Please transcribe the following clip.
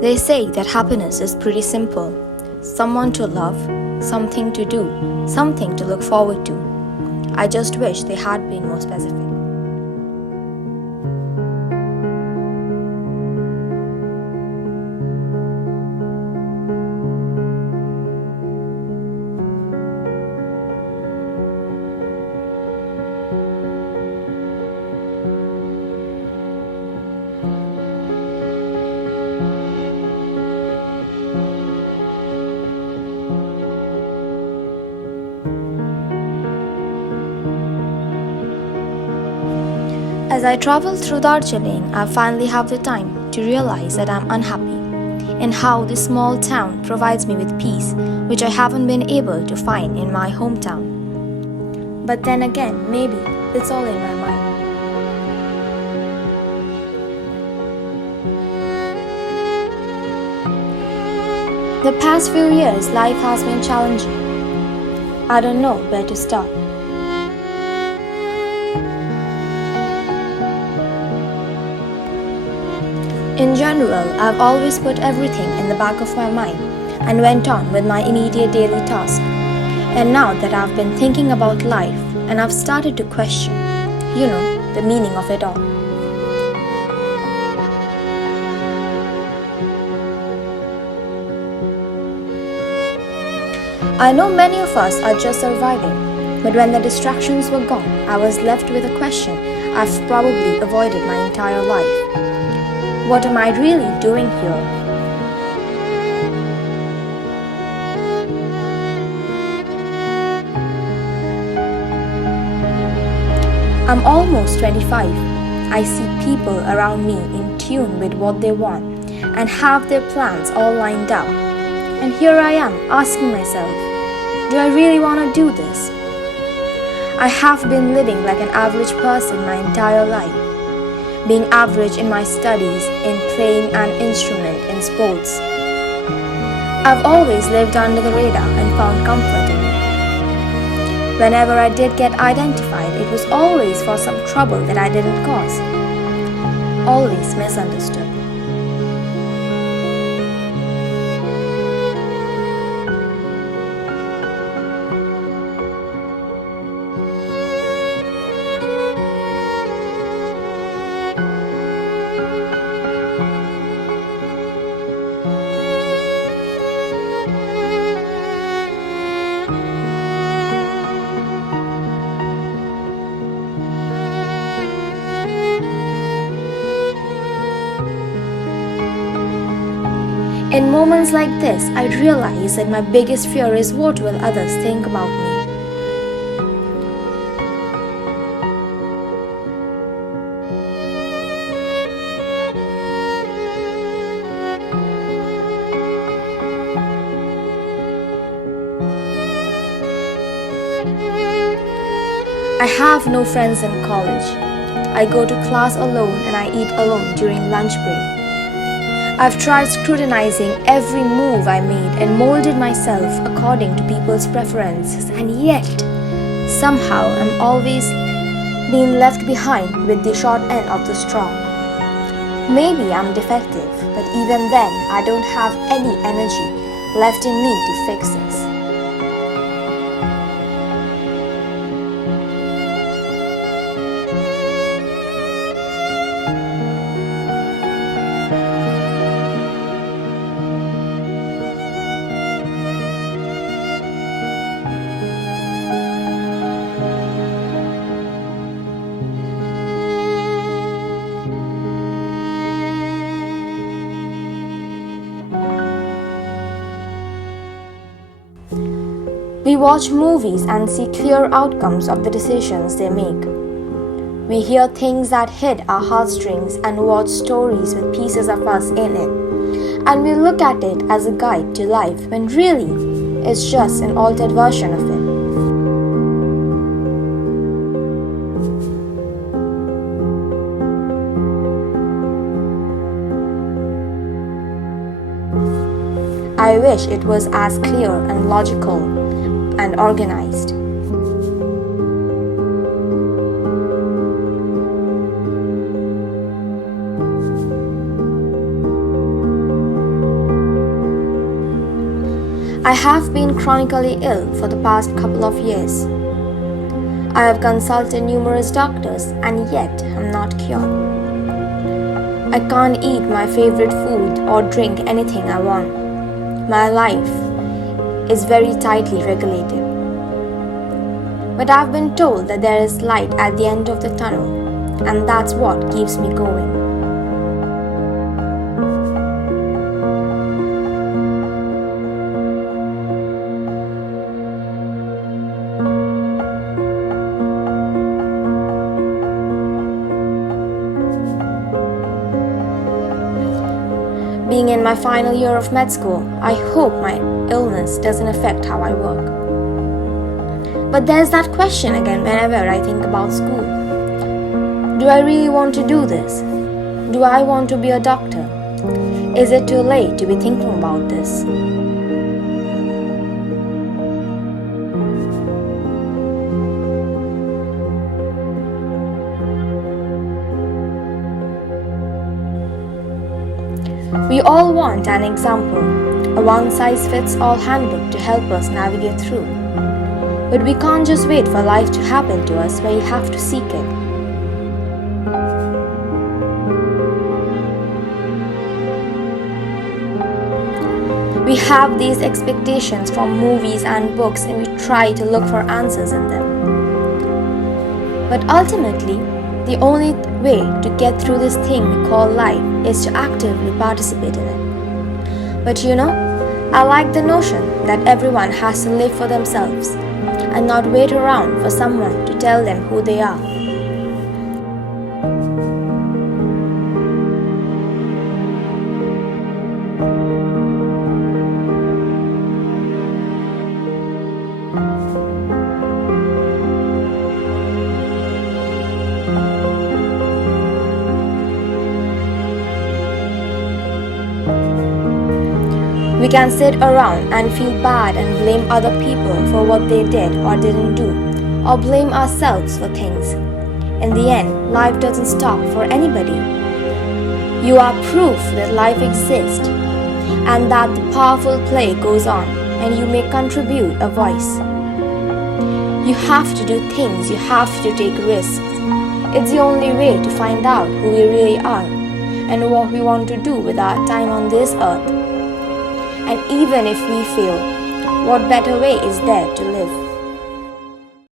They say that happiness is pretty simple: someone to love, something to do, something to look forward to. I just wish they had been more specific. As I travel through Darjeeling, I finally have the time to realize that I'm unhappy, and how this small town provides me with peace, which I haven't been able to find in my hometown. But then again, maybe it's all in my mind. The past few years, life has been challenging. I don't know where to start. In general, I've always put everything in the back of my mind and went on with my immediate daily task. And now that I've been thinking about life and I've started to question, the meaning of it all. I know many of us are just surviving, but when the distractions were gone, I was left with a question I've probably avoided my entire life. What am I really doing here? I'm almost 25. I see people around me in tune with what they want and have their plans all lined out. And here I am asking myself, do I really want to do this? I have been living like an average person my entire life. Being average in my studies, in playing an instrument, in sports. I've always lived under the radar and found comfort in it. Whenever I did get identified, it was always for some trouble that I didn't cause. Always misunderstood. In moments like this, I realize that my biggest fear is what will others think about me. I have no friends in college. I go to class alone and I eat alone during lunch break. I've tried scrutinizing every move I made and molded myself according to people's preferences, and yet, somehow I'm always being left behind with the short end of the straw. Maybe I'm defective, but even then I don't have any energy left in me to fix this. We watch movies and see clear outcomes of the decisions they make. We hear things that hit our heartstrings and watch stories with pieces of us in it. And we look at it as a guide to life when really it's just an altered version of it. I wish it was as clear and logical and organized. I have been chronically ill for the past couple of years. I have consulted numerous doctors and yet am not cured. I can't eat my favorite food or drink anything I want. My life is very tightly regulated. But I've been told that there is light at the end of the tunnel, and that's what keeps me going. Being in my final year of med school, I hope my illness doesn't affect how I work. But there's that question again whenever I think about school. Do I really want to do this? Do I want to be a doctor? Is it too late to be thinking about this? We all want an example, a one-size-fits-all handbook to help us navigate through. But we can't just wait for life to happen to us, we have to seek it. We have these expectations from movies and books and we try to look for answers in them. But ultimately, the only way to get through this thing we call life is to actively participate in it. But I like the notion that everyone has to live for themselves and not wait around for someone to tell them who they are. We can sit around and feel bad and blame other people for what they did or didn't do, or blame ourselves for things. In the end, life doesn't stop for anybody. You are proof that life exists and that the powerful play goes on, and you may contribute a voice. You have to do things, you have to take risks. It's the only way to find out who we really are and what we want to do with our time on this earth. And even if we fail, what better way is there to live?